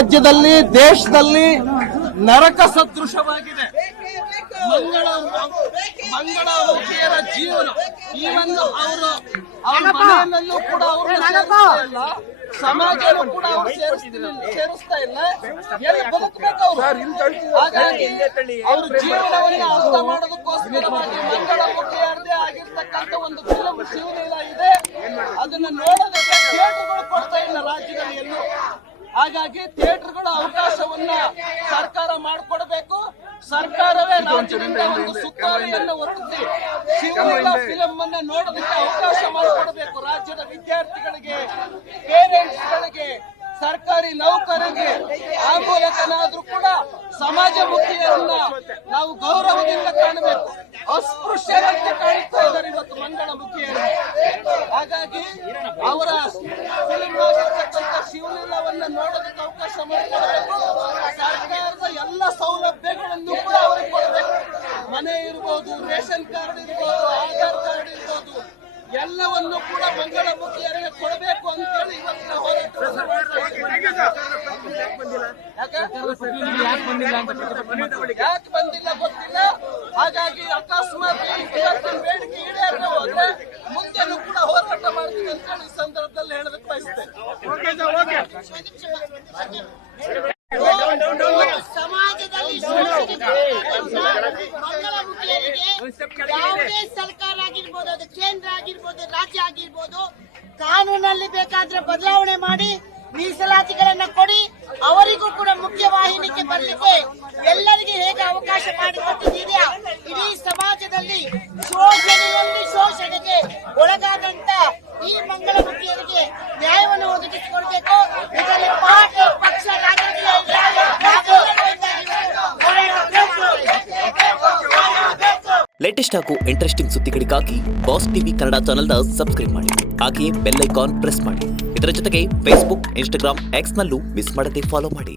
ರಾಜ್ಯದಲ್ಲಿ ದೇಶದಲ್ಲಿ ನರಕ ಸದೃಶವಾಗಿದೆ. ಮಂಗಳಮುಖಿಯರ ಜೀವನ ಈವನ್ ಅವ್ರ ಮನೆಯಲ್ಲೂ ಕೂಡ ಅವ್ರನ್ನ ಸೇರಿಸ್ತಾ ಇಲ್ಲ, ಸಮಾಜನೂ ಕೂಡ ಅವ್ರು ಸೇರಿಸ್ತಾ ಇಲ್ಲ. ಎಲ್ಲಿ ಬದುಕಬೇಕು ಅವರು? ಹಾಗಾಗಿ ಅವ್ರ ಜೀವನವನ್ನ ಅರ್ಥ ಮಾಡೋದಕ್ಕೋಸ್ಕರವಾಗಿ ಮಂಗಳಮುಖಿಯರದೇ ಆಗಿರ್ತಕ್ಕಂಥ ಒಂದು ಫಿಲಂ ಶಿವಲೀಲ ಇದೆ. ಅದನ್ನ ನೋಡೋದಕ್ಕೆ ಥಿಯೇಟರ್ಗಳು ಕೊಡ್ತಾ ಇಲ್ಲ ರಾಜ್ಯದಲ್ಲಿ ಎಲ್ಲೂ. ಹಾಗಾಗಿ ಥಿಯೇಟರ್ಗಳ ಅವಕಾಶವನ್ನ ಸರ್ಕಾರ ಮಾಡಿಕೊಡ್ಬೇಕು. ಸರ್ಕಾರವೇ ರಾಜ್ಯದಿಂದ ಒಂದು ಸುತ್ತೋಲೆಯನ್ನು ಹೊರಡಿಸಿ ಶಿವಲೀಲಾ ಫಿಲಂ ಅನ್ನ ನೋಡೋದಕ್ಕೆ ಅವಕಾಶ ಮಾಡಿಕೊಡಬೇಕು. ರಾಜ್ಯದ ವಿದ್ಯಾರ್ಥಿಗಳಿಗೆ, ಪೇರೆಂಟ್ಸ್ಗಳಿಗೆ, ಸರ್ಕಾರಿ ನೌಕರರಿಗೆ ಆ ಮೂಲಕನಾದ್ರೂ ಕೂಡ ಸಮಾಜಮುಖಿಯರನ್ನ ನಾವು ಗೌರವದಿಂದ ಕಾಣಬೇಕು. ಅಸ್ಪೃಶ್ಯರಂತೆ ಕಾಣಿಸ್ತಾ ಇದ್ದಾರೆ ಇವತ್ತು ಮಂಗಳಮುಖಿಯರು. ಹಾಗಾಗಿ ಅವರ ಫಿಲ್ಮ್ ಆಗಿರ್ತಕ್ಕಂಥ ಶಿವಲೀಲವನ್ನ ನೋಡೋದಕ್ಕೆ ಅವಕಾಶ ಮಾಡಿಕೊಡಬೇಕು. ಸರ್ಕಾರದ ಎಲ್ಲ ಸೌಲಭ್ಯಗಳನ್ನು ಕೂಡ ಅವರಿಗೆ ಕೊಡಬೇಕು. ಮನೆ ಇರ್ಬೋದು, ರೇಷನ್ ಕಾರ್ಡ್ ಇರ್ಬೋದು, ಆಧಾರ್ ಕಾರ್ಡ್ ಇರ್ಬೋದು, ಎಲ್ಲವನ್ನು ಕೂಡ ಮಂಗಳಮುಖಿಯರಿಗೆ ಕೊಡಬೇಕು ಅಂತೇಳಿ ಇವತ್ತಿನ ಹೋರಾಟ. ಯಾಕೆ ಬಂದಿಲ್ಲ ಗೊತ್ತಿಲ್ಲ. ಹಾಗಾಗಿ ಅಕಸ್ಮಾತ್ ಇವತ್ತಿನ ಬೇಡಿಕೆ ಈಡೇರದೆ ಹೋದ್ರೆ ಮುಂದೆನೂ ಕೂಡ ಹೋರಾಟ ಮಾಡ್ತೀವಿ ಅಂತೇಳಿ ಈ ಸಂದರ್ಭದಲ್ಲಿ ಹೇಳೋದಕ್ಕೆ ಬಯಸ್ತೇನೆ. ಸಮಾಜದಲ್ಲಿ ಮಂಗಳಮುಖಿಯರಿಗೆ ಯಾವುದೇ ಸರ್ಕಾರ ಆಗಿರ್ಬೋದು, ಅದು ಕೇಂದ್ರ ಆಗಿರ್ಬೋದು, ರಾಜ್ಯ ಆಗಿರ್ಬೋದು, ಕಾನೂನಲ್ಲಿ ಬೇಕಾದ್ರೆ ಬದಲಾವಣೆ ಮಾಡಿ ಮೀಸಲಾತಿಗಳನ್ನ ಕೊಡಿ. ಅವರಿಗೂ ಕೂಡ ಮುಖ್ಯವಾಹಿನಿಗೆ ಬರಲಿಕ್ಕೆ ಎಲ್ಲರಿಗೆ ಹೇಗೆ ಅವಕಾಶ ಮಾಡಿಕೊಟ್ಟಿದೆಯಾ, ಇಡೀ ಸಮಾಜದಲ್ಲಿ ಶೋಷಣೆಗೆ ಒಳಗಾದಂತ ಈ ಮಂಗಳಮುಖಿಯರಿಗೆ ನ್ಯಾಯವನ್ನು ಒದಗಿಸಿಕೊಡ್ಬೇಕು. ಇದರಲ್ಲಿ ಪಾರ್ಟಿ, ಪಕ್ಷ, ರಾಜಕೀಯ ಲೇಟೆಸ್ಟ್ ಹಾಗೂ ಇಂಟ್ರೆಸ್ಟಿಂಗ್ ಸುದ್ದಿಗಳಿಗಾಗಿ ಬಾಸ್ ಟಿವಿ ಕನ್ನಡ ಚಾನೆಲ್ನ ಸಬ್ಸ್ಕ್ರೈಬ್ ಮಾಡಿ. ಹಾಗೆಯೇ ಬೆಲ್ ಐಕಾನ್ ಪ್ರೆಸ್ ಮಾಡಿ. ಇದರ ಜೊತೆಗೆ ಫೇಸ್ಬುಕ್, ಇನ್ಸ್ಟಾಗ್ರಾಮ್, ಎಕ್ಸ್ ನಲ್ಲೂ ಮಿಸ್ ಮಾಡದೆ ಫಾಲೋ ಮಾಡಿ.